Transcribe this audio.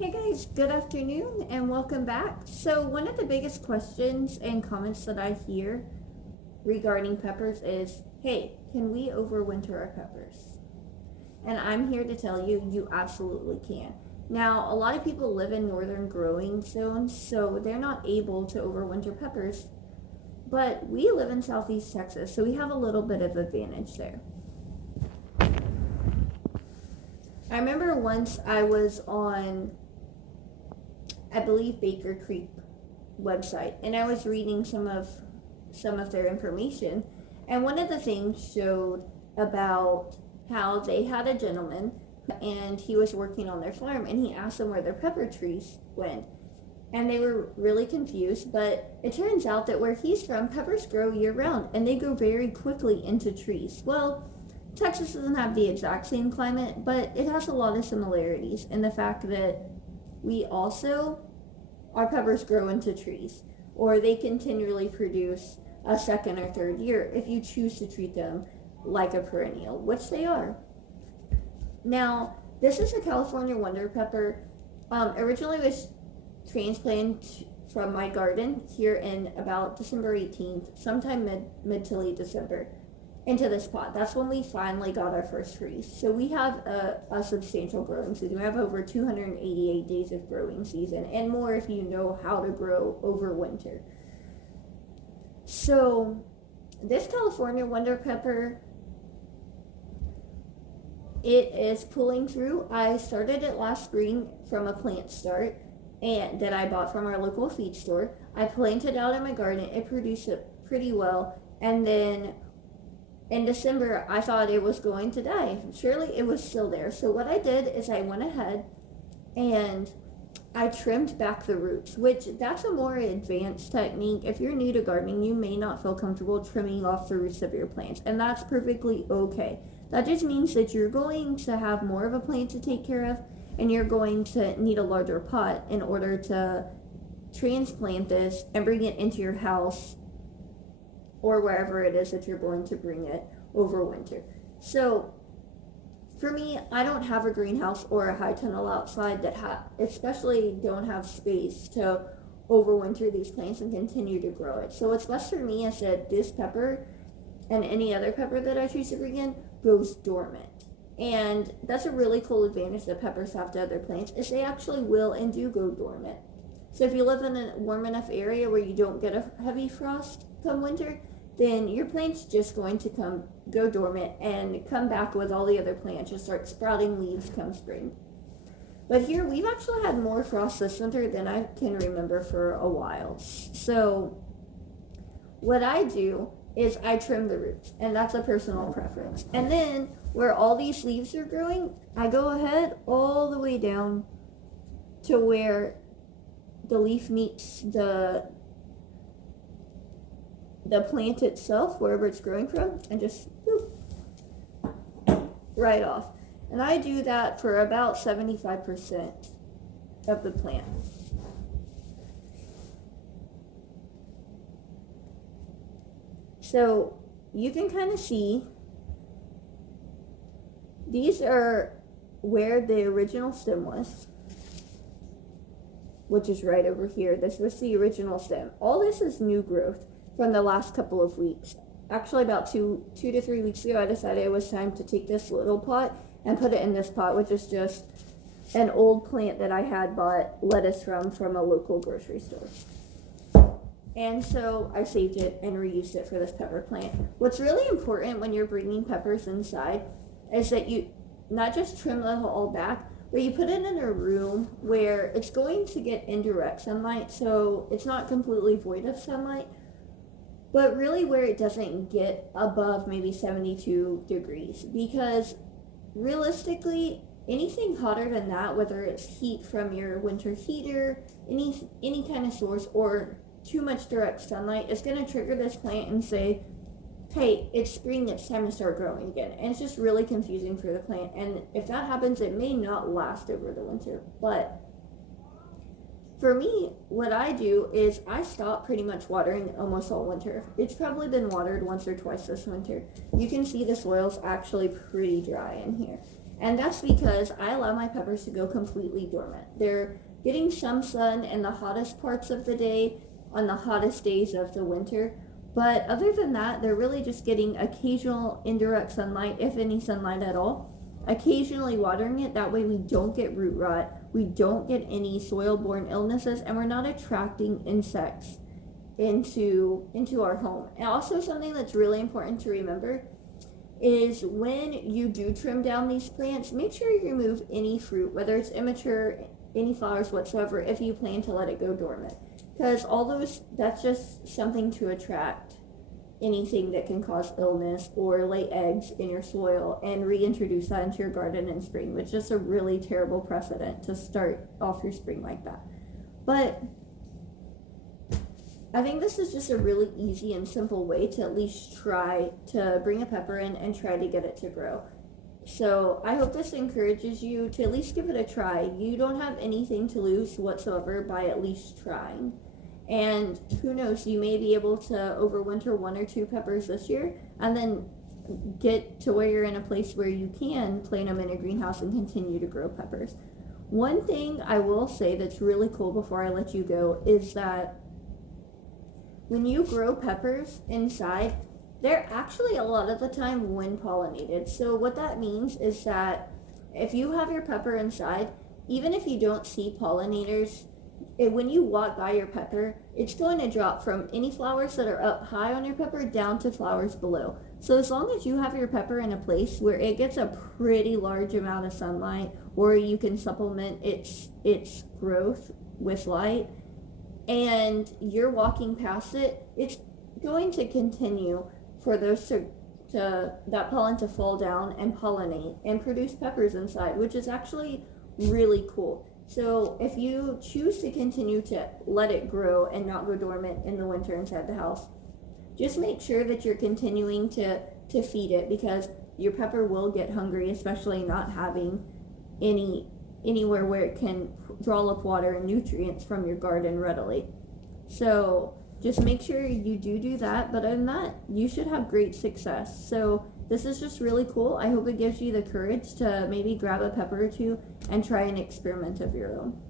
Hey guys, good afternoon and welcome back. So, one of the biggest questions and comments that I hear regarding peppers is, hey, can we overwinter our peppers? And I'm here to tell you, you absolutely can. Now, a lot of people live in northern growing zones, so they're not able to overwinter peppers. But we live in southeast Texas, so we have a little bit of advantage there. I remember once I was on, I believe, Baker Creek website, and I was reading some of their information, and one of the things showed about how they had a gentleman and he was working on their farm, and he asked them where their pepper trees went, and they were really confused. But it turns out that where he's from, peppers grow year round and they grow very quickly into trees. Well, Texas doesn't have the exact same climate, but it has a lot of similarities in the fact that we also, our peppers grow into trees, or they continually produce a second or third year if you choose to treat them like a perennial, which they are. Now, this is a California wonder pepper. Originally was transplanted from my garden here in about December 18th, sometime mid to late December, into this pot. That's when we finally got our first trees. So we have a substantial growing season. We have over 288 days of growing season, and more if you know how to grow over winter. So this California wonder pepper, it is pulling through. I started it last spring from a plant start and that I bought from our local feed store. I planted out in my garden. It produced it pretty well, and then in December, I thought it was going to die. Surely it was still there. So what I did is I went ahead and I trimmed back the roots, which that's a more advanced technique. If you're new to gardening, you may not feel comfortable trimming off the roots of your plants, and that's perfectly okay. That just means that you're going to have more of a plant to take care of, and you're going to need a larger pot in order to transplant this and bring it into your house or wherever it is that you're going to bring it over winter. So for me, I don't have a greenhouse or a high tunnel outside that especially don't have space to overwinter these plants and continue to grow it. So what's best for me is that this pepper and any other pepper that I choose to bring in goes dormant. And that's a really cool advantage that peppers have to other plants, is they actually will and do go dormant. So if you live in a warm enough area where you don't get a heavy frost come winter, then your plant's just going to go dormant and come back with all the other plants, just start sprouting leaves come spring. But here we've actually had more frost this winter than I can remember for a while. So what I do is I trim the roots, and that's a personal preference. And then where all these leaves are growing, I go ahead all the way down to where the leaf meets the plant itself, wherever it's growing from, and just boop, right off. And I do that for about 75% of the plant. So you can kind of see these are where the original stem was, which is right over here. This was the original stem. All this is new growth from the last couple of weeks. Actually, about two to 3 weeks ago, I decided it was time to take this little pot and put it in this pot, which is just an old plant that I had bought lettuce from a local grocery store. And so I saved it and reused it for this pepper plant. What's really important when you're bringing peppers inside is that you not just trim them all back, but you put it in a room where it's going to get indirect sunlight, so it's not completely void of sunlight, but really where it doesn't get above maybe 72 degrees, because realistically, anything hotter than that, whether it's heat from your winter heater, any kind of source, or too much direct sunlight, is going to trigger this plant and say, hey, it's spring, it's time to start growing again. And it's just really confusing for the plant, and if that happens, it may not last over the winter. But for me, what I do is I stop pretty much watering almost all winter. It's probably been watered once or twice this winter. You can see the soil's actually pretty dry in here. And that's because I allow my peppers to go completely dormant. They're getting some sun in the hottest parts of the day on the hottest days of the winter. But other than that, they're really just getting occasional indirect sunlight, if any sunlight at all. Occasionally watering it. That way we don't get root rot, we don't get any soil-borne illnesses, and we're not attracting insects into our home. And also something that's really important to remember is when you do trim down these plants, make sure you remove any fruit, whether it's immature, any flowers whatsoever, if you plan to let it go dormant. Because all those, that's just something to attract anything that can cause illness or lay eggs in your soil and reintroduce that into your garden in spring, which is a really terrible precedent to start off your spring like that. But I think this is just a really easy and simple way to at least try to bring a pepper in and try to get it to grow. So I hope this encourages you to at least give it a try. You don't have anything to lose whatsoever by at least trying. And who knows, you may be able to overwinter 1 or 2 peppers this year and then get to where you're in a place where you can plant them in a greenhouse and continue to grow peppers. One thing I will say that's really cool before I let you go is that when you grow peppers inside, they're actually a lot of the time wind pollinated. So what that means is that if you have your pepper inside, even if you don't see pollinators, when you walk by your pepper, it's going to drop from any flowers that are up high on your pepper down to flowers below. So as long as you have your pepper in a place where it gets a pretty large amount of sunlight, or you can supplement its growth with light, and you're walking past it, it's going to continue for those that pollen to fall down and pollinate and produce peppers inside, which is actually really cool. So if you choose to continue to let it grow and not go dormant in the winter inside the house, just make sure that you're continuing to feed it, because your pepper will get hungry, especially not having anywhere where it can draw up water and nutrients from your garden readily. So just make sure you do that. But other than that, you should have great success. So this is just really cool. I hope it gives you the courage to maybe grab a pepper or two and try an experiment of your own.